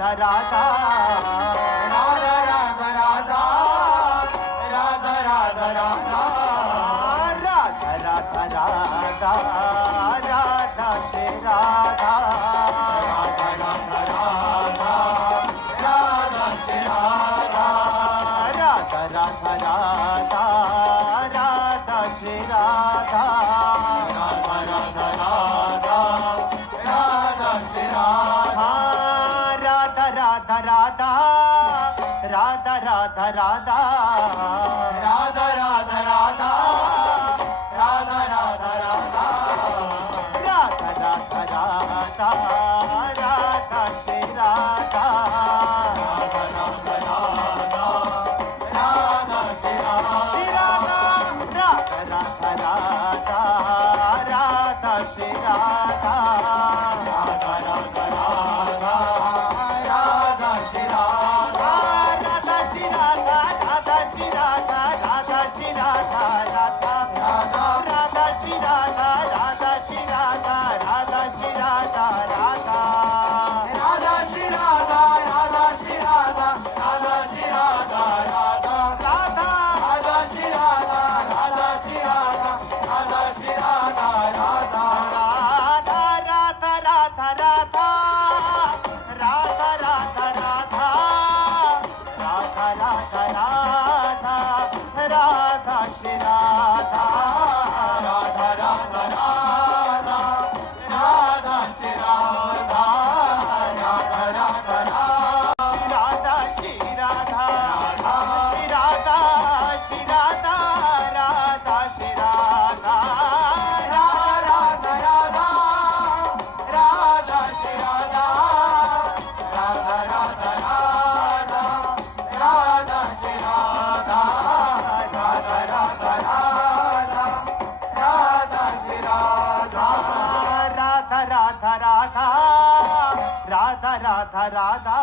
Radha Radha Radha Radha Radha Radha Radha Radha Radha Radha Radha Radha Shri Radha Radha Radha Radha Radha Shri Radha Radha Radha Radha Radha Shri Radha Radha Radha Radha Radha Shri Radha Radha Radha Radha Radha Radha Radha Radha Radha Radha Radha Radha Radha Radha Radha Radha Radha Shri Radha Radha Radha Radha Radha Shri Radha Radha Radha Radha Radha Shri Radha Radha Radha Radha Radha Shri Radha Radha Shri Radha Radha Shri Radha Radha Shri Radha Radha Radha Shri Radha Radha Shri Radha Radha Shri Radha Radha Radha Shri Radha Radha Shri Radha Radha Shri Radha Radha Radha Radha Shri Radha Radha Shri Radha Radha Shri Radha Radha Radha Radha Radha Radha Radha Radha Radha Radha Radha Radha Radha Shri Radha Radha Radha Radha Radha Shri Radha Radha Radha Radha Shri Radha Shri Radha Shri Radha Radha Shri Radha Radha Radha Radha Radha Shri Radha Radha Radha Radha Radha Shri Radha Radha Radha Radha Radha Shri Radha Radha Radha Radha Radha Radha Radha